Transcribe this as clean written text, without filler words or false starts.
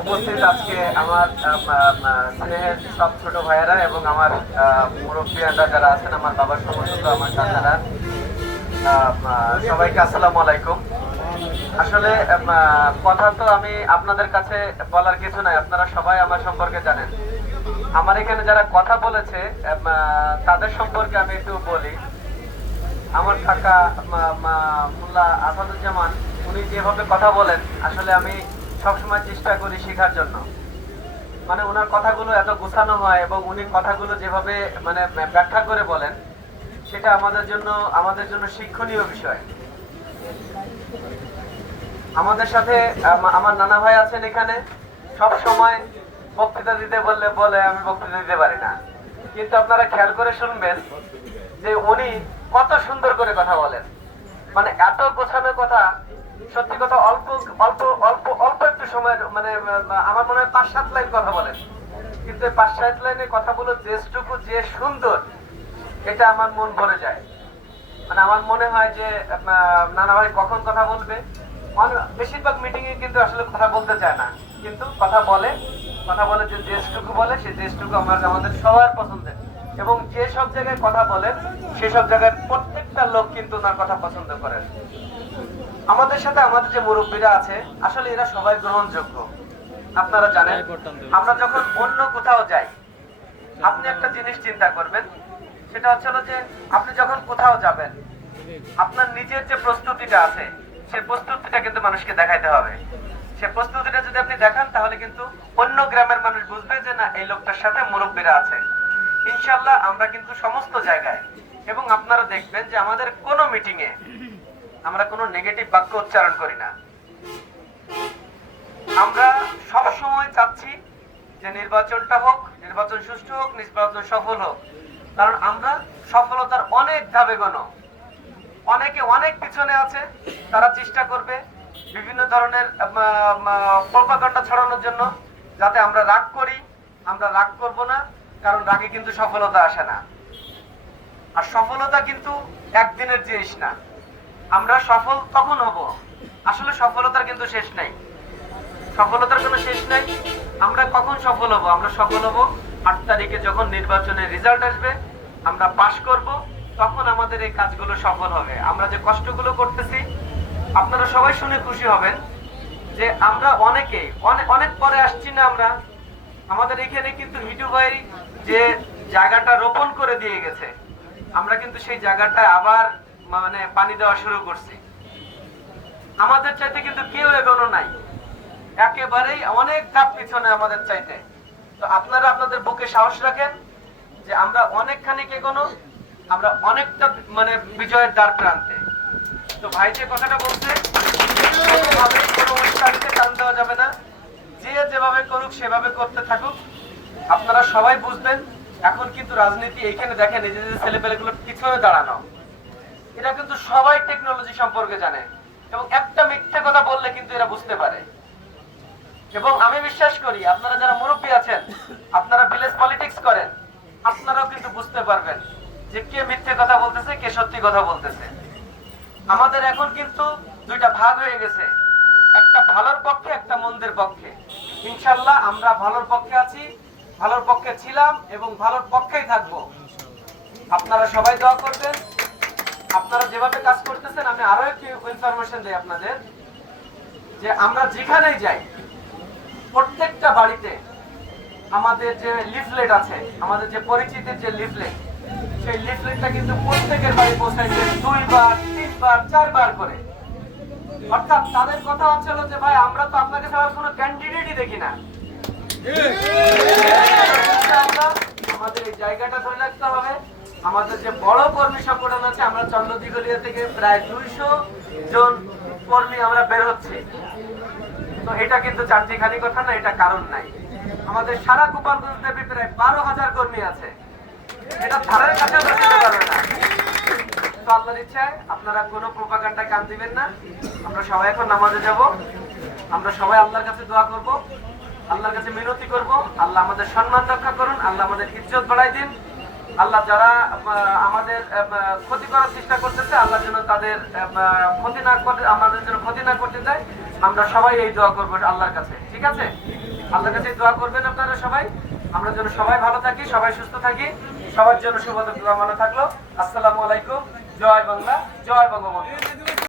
উপস্থিত আজকে আমার স্নেহের সব ছোট ভাইয়েরা এবং আমার মুরব্বীরা যারা আছেন, আমার বাবার সমস্ত আমার চাচারা, সবাইকে আসসালামু আলাইকুম। আসলে কথা তো আমি আপনাদের কাছে বলার কিছু নাই, আপনারা সবাই আমার সম্পর্কে জানেন। আমার এখানে যারা কথা বলেছে তাদের সম্পর্কে আমি একটু বলি। আমার কাকা মোল্লা আসাদুজ্জামান, উনি যেভাবে কথা বলেন, আসলে আমি সবসময় চেষ্টা করি শেখার জন্য। মানে ওনার কথাগুলো এত গোছানো হয় এবং উনি কথাগুলো যেভাবে মানে ব্যাখ্যা করে বলেন, সেটা আমাদের জন্য শিক্ষণীয় বিষয়। আমাদের সাথে আমার নানা ভাই আছেন এখানে, সব সময় বক্তৃতা দিতে বলে আমি বক্তৃতা দিতে পারি না, কিন্তু আপনারা খেয়াল করে শুনবেন যে উনি কত সুন্দর করে কথা বলেন। মানে এত গোছানো কথা, সত্যি কথা, অল্প অল্প অল্প অল্প একটু সময়, মানে আমার মনে হয় 5-7 লাইন কথা বলেন, কিন্তু 5-7 লাইনের কথাগুলো যেটুকু যে সুন্দর, এটা আমার মন ভরে যায়। মানে আমার মনে হয় যে নানা ভাই কখন কথা বলবে। বেশিরভাগ মিটিং এ কিন্তু আসলে কথা বলতে চায় না, কিন্তু কথা বলে যে যেটুকু বলে সে যেটুকু আমাদের সবার পছন্দের। এবং যে সব জায়গায় কথা বলেন, সেসব জায়গায় প্রত্যেকটা লোক কিন্তু ওনার কথা পছন্দ করেন। আমাদের সাথে আমাদের যে মুরব্বীরা আছে, আসলে এরা সবাই গ্রহণযোগ্য। আপনারা জানেন, আমরা যখন অন্য কোথাও যাই, আপনি একটা জিনিস চিন্তা করবেন, সেটা হচ্ছে যে আপনি যখন কোথাও যাবেন, আপনার নিজের যে প্রস্তুতিটা আছে, সেই প্রস্তুতিটা কিন্তু মানুষকে দেখাইতে হবে। সে প্রস্তুতিটা যদি আপনি দেখান, তাহলে কিন্তু অন্য গ্রামের মানুষ বুঝবে যে না, এই লোকটার সাথে মুরব্বীরা আছে। ইনশাআল্লাহ আমরা কিন্তু সমস্ত জায়গায়, এবং আপনারা দেখবেন যে আমাদের কোনো মিটিং এ আমরা কোনো নেগেটিভ বাক্য উচ্চারণ করি না। আমরা সব সময় চাচ্ছি যে নির্বাচনটা হোক, নির্বাচন সুষ্ঠু হোক, নির্বাচন সফল হোক। কারণ আমরা সফলতার অনেক ধাপে গণ, অনেকে অনেক পিছনে আছে, তারা চেষ্টা করবে বিভিন্ন ধরনের প্রোপাগান্ডা ছড়ানোর জন্য, যাতে আমরা রাগ করি। আমরা রাগ করব না, কারণ রাগে কিন্তু সফলতা আসে না। আর সফলতা কিন্তু একদিনের জিনিস না। আমরা সফল তখন হব, আসলে সফলতার কিন্তু শেষ নাই, সফলতার কোনো শেষ নাই। আমরা কখন সফল হব? আমরা সফল হব 8 তারিখে, যখন নির্বাচনের রেজাল্ট আসবে, আমরা পাস করব, তখন আমাদের এই কাজগুলো সফল হবে। আমরা যে কষ্টগুলো করতেছি, আপনারা সবাই শুনে খুশি হবেন যে আমরা অনেকেই অনেক পরে আসছি না। আমাদের এখানে কিন্তু হিটু ভাই যে জায়গাটা রোপণ করে দিয়ে গেছে, আমরা কিন্তু সেই জায়গাটা আবার মানে পানি দেওয়া শুরু করছি। আমাদের চাইতে কিন্তু কেউ এগোনো নাই, একেবারেই অনেক ধাপ পিছনে আমাদের চাইতে। তো আপনারা আপনাদের বুকে সাহস রাখেন যে আমরা অনেকখানি এগোনো, আমরা অনেকটা মানে বিজয়ের দ্বার প্রান্তে। তো ভাই যে কথাটা বলছে, কোনোভাবে কোনো অনুষ্ঠানকে টান দেওয়া যাবে না। যে যেভাবে করুক সেভাবে করতে থাকুক। আপনারা সবাই বুঝবেন, এখন কিন্তু রাজনীতি এইখানে দেখেন, এই যে ছেলেপেলেগুলো পিছনে দাঁড়ানো, এরা কিন্তু সবাই টেকনোলজি সম্পর্কে জানে, এবং একটা মিথ্যে কথা বললে কিন্তু এরা বুঝতে পারে। এবং আমি বিশ্বাস করি, আপনারা যারা মুরব্বী আছেন, আপনারা ভিলেজ পলিটিক্স করেন, আপনারাও কিন্তু বুঝতে পারবেন যে কে মিথ্যে কথা বলতেছে, কে সত্যি কথা বলতেছে। আমাদের এখন কিন্তু দুইটা ভাগ হয়ে গেছে, একটা ভালোর পক্ষে, একটা মন্দের পক্ষে। ইনশাআল্লাহ আমরা ভালোর পক্ষে আছি, ভালোর পক্ষে ছিলাম এবং ভালোর পক্ষেই থাকবো। আপনারা সবাই দোয়া করবেন। আপনারা যেভাবে কাজ করতেছেন, আমি আরো একটু ইনফরমেশন দিই আপনাদের, যে আমরা যেখানেই যাই, প্রত্যেকটা বাড়িতে আমাদের যে লিফলেট আছে, আমাদের যে পরিচিতির যে লিফলেট, সেই লিফলেটটা কিন্তু প্রত্যেকের বাড়ি পৌঁছাইছে 2 বার 3 বার 4 বার করে। অর্থাৎ তাদের কথা হচ্ছিল যে ভাই, আমরা তো আপনাকে ছাড়া কোনো ক্যান্ডিডেটই দেখি না। আমরা আমাদের এই জায়গাটা ধরে রাখতে হবে। আমাদের যে বড় কর্মী সংগঠন আছে, আমরা চন্দ্রদিগলিয়া থেকে প্রায় 200 জন কর্মী আমরা বের হচ্ছি। তো এটা কিন্তু চারটিখানি কথা না, এটা কারণ নাই। আমাদের সারা গোপালগঞ্জ দেবী প্রায় 12,000 কর্মী আছে, এটা ধারের কাছেও ধরতে পারবে না। তো আপনার ইচ্ছায় আপনারা কোনো প্রোপাগান্ডা কান দিবেন না। আমরা সবাই এখন নামাজে যাব, আমরা সবাই আল্লাহর কাছে দোয়া করব, আল্লাহর কাছে মিনতি করব, আল্লাহ আমাদের সম্মান রক্ষা করুন, আল্লাহ আমাদের ইজ্জত বাড়াই দিন। আল্লাহ যারা আমাদের ক্ষতি করার চেষ্টা করতেছে, আল্লাহ যেন তাদের ক্ষতি না করে, আমাদের যেন ক্ষতি না করতে যায়, আমরা সবাই এই দোয়া করবো আল্লাহর কাছে, ঠিক আছে? আল্লাহর কাছে দোয়া করবেন আপনারা সবাই, আমরা যেন সবাই ভালো থাকি, সবাই সুস্থ থাকি, সবার জন্য শুভ কামনা থাকলো। আসসালামু আলাইকুম। জয় বাংলা, জয় বঙ্গবন্ধু।